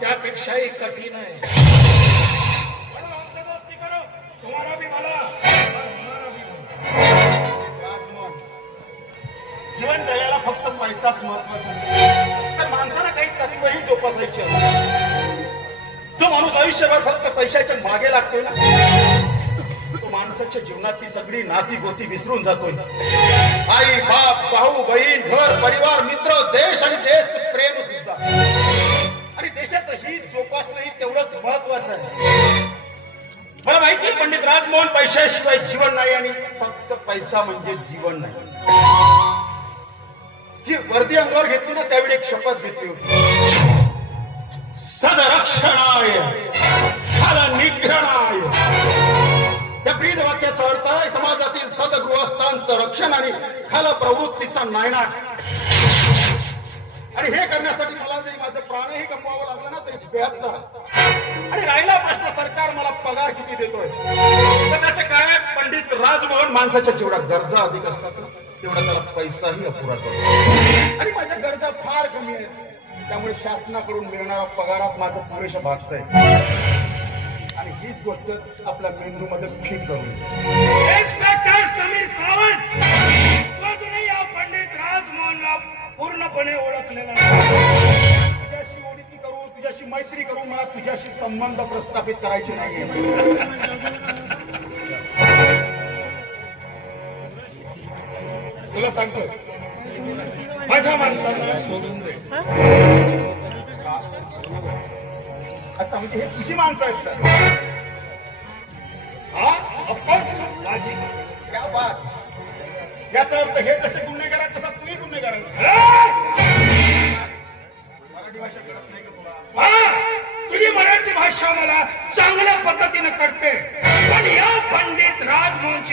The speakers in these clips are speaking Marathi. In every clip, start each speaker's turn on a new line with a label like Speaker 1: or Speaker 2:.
Speaker 1: त्यापेक्षाही कठीण आहे.
Speaker 2: जीवन जगायला फक्त पैसाच महत्त्वाचा तर माणसाला काही तत्वही जोपासायची असतात. जो माणूस आयुष्यभर फक्त पैशाच्या मागे लागतोय ना? तो माणसाच्या जीवनातली सगळी नाती गोती विसरून जातोय आई बाप भाऊ बहीण घर परिवार मित्र देश आणि देश प्रेम सुद्धा देशाचं जोपासणं ही तेवढंच महत्वाचं आहे. मला माहिती पंडित राजमोहन पैशाशिवाय जीवन नाही आणि फक्त पैसा म्हणजे जीवन नाही. ही वर्दी अंगावर घेतली ना त्यावेळी एक शपथ घेतली होती. सदरक्षणाय निग्रणाय त्या ब्रीद वाक्याचा अर्थ आहे समाजातील सदगृहस्थांचं रक्षण आणि खाल प्रवृत्तीचा नायनाट. आणि हे करण्यासाठी मला जरी माझं प्राणही गमवावं लागलं आणि राहिला प्रश्न सरकार मला पगार किती देतोय? तर त्याचं काय पंडित राजमोहन माणसाच्या जेवढ्या गरजा अधिक असतात तेवढा त्याला पैसाही अपुरा करतो आणि माझ्या गरजा फार कमी आहेत. त्यामुळे शासनाकडून मिळणारा पगारात माझं पुरेसं भागतंय. आणि हीच गोष्ट आपल्या मेंदूमध्ये फिट करून
Speaker 3: समीर सावंत या पंडित राजमोहनला पूर्णपणे ओळखलेला
Speaker 2: तुझ्याशी मैत्री करून मला तुझ्याशी संबंध प्रस्थापित करायचे नाहीये.
Speaker 3: तुला सांगतोय. माझ्या माणसांना सोडून दे.
Speaker 2: अच्छा म्हणजे हे तुझी माणसं आहेत तर.
Speaker 3: हा ऑफकोर्स माझी.
Speaker 2: क्या बात. याचा अर्थ हे जसे गुन्हेगार आहेत तसा तूही गुन्हेगार आहे.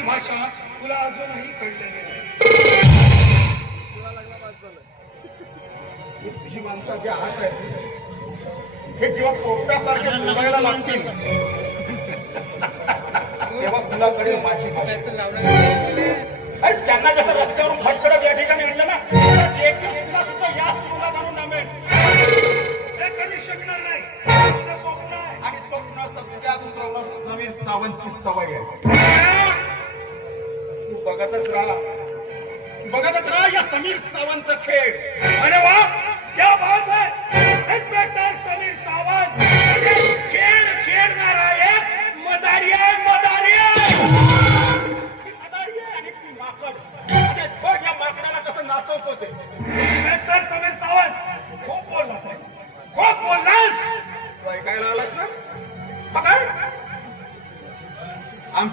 Speaker 2: भाषा तुला
Speaker 3: अजूनही कळलेली नाही.
Speaker 2: ही तुझी माणसं जे आहात आहेत हे जेव्हा पोपटासारखे बोलायला लागतील तेव्हा तुला कळेल माझी भाषा. अरे त्यांना जसं रस्त्यावरून फटकडत या ठिकाणी आणलं ना एक तुला सुद्धा याच.
Speaker 3: हे कधी शकणार नाही. तुझं स्वप्न आहे.
Speaker 2: आणि स्वप्न सत्यात उतरवणं समीर सावंतची सवय आहे. बघतच राहा. बघतच राहा या समीर सावंतचा खेळ.
Speaker 3: अरे वा क्या बात है. इन्स्पेक्टर समीर सावंत. खेळ खेळणार आहे मदारी आहे मदारी आहे.
Speaker 2: आहे आणि ती माकड. या माकडाला कसं नाचवतो ते.
Speaker 3: इन्स्पेक्टर समीर सावंत. खूप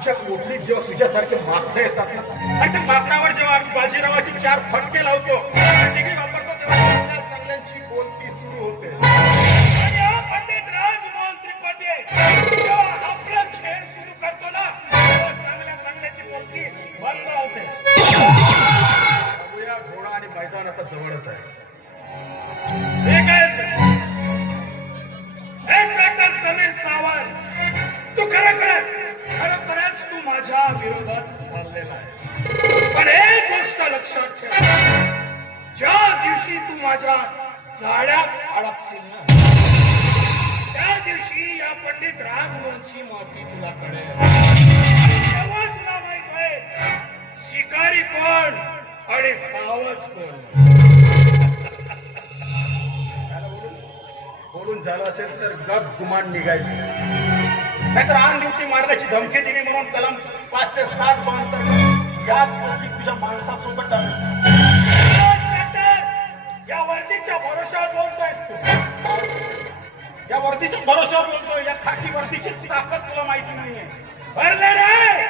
Speaker 2: आमच्या कोठडीत जेव्हा तुझ्यासारखे माकडं येतात आणि त्या माकडावर जेव्हा आम्ही बाजीरावाची चार फटके लावतो डिग्री वापरतो तेव्हा चांगल्या चांगल्यांची बोलती सुरू होते.
Speaker 3: आणि पंडित राजमोहन त्रिपाठी जेव्हा आपला खेळ सुरू करतो ना तेव्हा चांगल्या चांगल्याची बोलती बंद होते.
Speaker 2: बघूया घोडा आणि मैदान आता जवळच आहे.
Speaker 3: हे काय इन्स्पेक्टर समीर सावंत. तू खरोखरच खरोखरच तू माझ्या विरोधात चाललेला आहे. पण एक गोष्ट लक्षात ठेव. ज्या दिवशी तू माझ्या जाळ्यात अडकशील ना त्या दिवशी या पंडित राजवंशी माती तुला कळेल. तेव्हा तुला माहीत आहे शिकारी कोण आणि सावज कोण.
Speaker 2: बोलून झालं असेल तर गप गुमान निघायचं. नाहीतर आण ड्युटी मारण्याची धमकी दिली म्हणून कलम पाच ते सात बहात्तर याच गोष्टी तुझ्या माणसासोबत आहे.
Speaker 3: या वर्दीच्या भरोशावर बोलतोय
Speaker 2: या वर्दीच्या भरोशावर बोलतोय. या खाकी वर्दीची ताकद तुला माहिती नाहीये.
Speaker 3: भरले रे!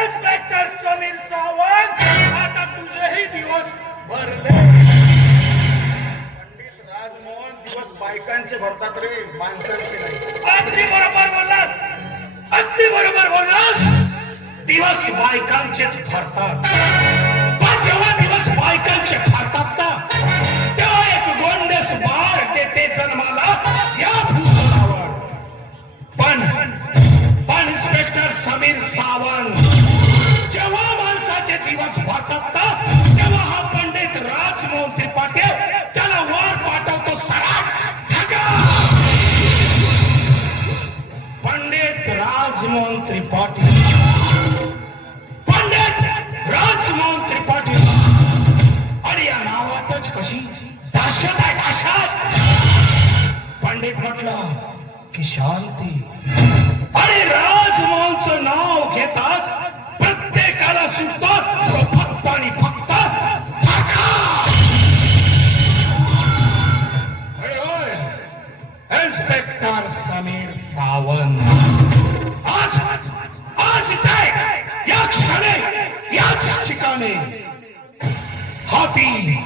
Speaker 3: इन्स्पेक्टर समीर सावंत आता तुझेही दिवस भरले.
Speaker 2: पंडित राजमोहन दिवस बायकांचे भरतात रे माणसांचे नाही.
Speaker 3: अगदी बरोबर अगदी बरोबर बोललास. दिवस बायकांचेच भरतात पण जेव्हा दिवस बायकांचे भरतात की शांती। आणि राजमहलच नाव घेताच प्रत्येकाला सुद्धा फक्त आणि फक्त इन्स्पेक्टर समीर सावंत। आज आज ते या क्षणे याच ठिकाणी। हाती